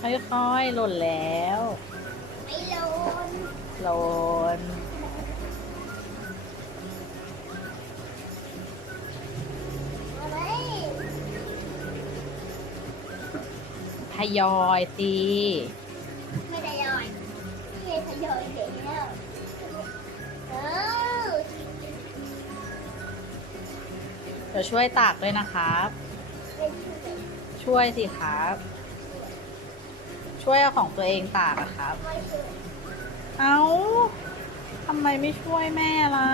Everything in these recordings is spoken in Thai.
ค่อยๆหล่นแล้ว ไม่โดนหล่นอะไรทยอยตีไม่ได้ย่อยไม่ได้ทยอยเด็กแล้วเออเดี๋ยวช่วยตากด้วยนะครับเป็นชื่อเด็กช่วยสิครับ ช่วยเอาของตัวเองตากอะครับไม่ชื่อเอาทำไมไม่ช่วยแม่ล่ะ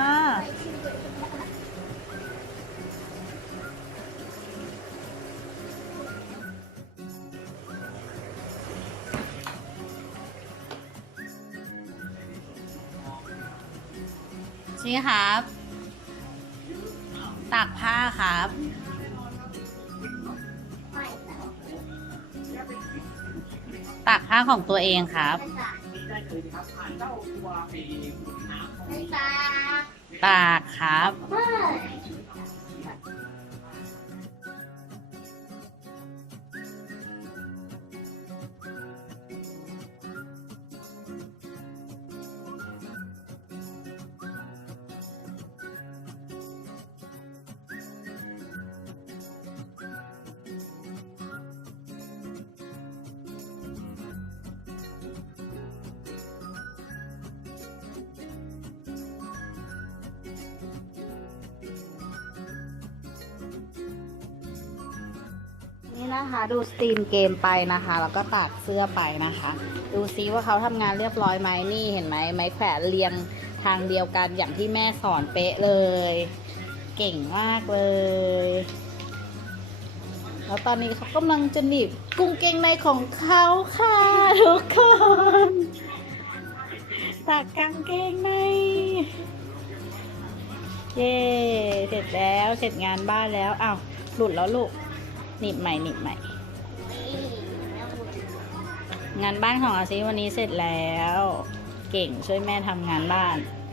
นี่ครับ ตากผ้าครับ ตากผ้าของตัวเองครับไม่ตาไม่ตาตากครับ นี่นะคะดูสตรีมเกมไปนะคะแล้วก็ตากเสื้อไปนะคะ ดูซิว่าเขาทำงานเรียบร้อยไหมนี่เห็นไหมไม้แขวนเรียงทางเดียวกันอย่างที่แม่สอนเป๊ะเลย เก่งมากเลย แล้วตอนนี้เขากำลังจะหนีบกุ้งเกงในของเขาค่ะทุกคนตากกางเกงในเย้เสร็จแล้วเสร็จงานบ้านแล้วอ้าวหลุดแล้วลูก หนีบใหม่หนีบใหม่นี่น้ำมันงานบ้านของอาซิวันนี้เสร็จแล้ว เก่งช่วยแม่ทำงานบ้านเ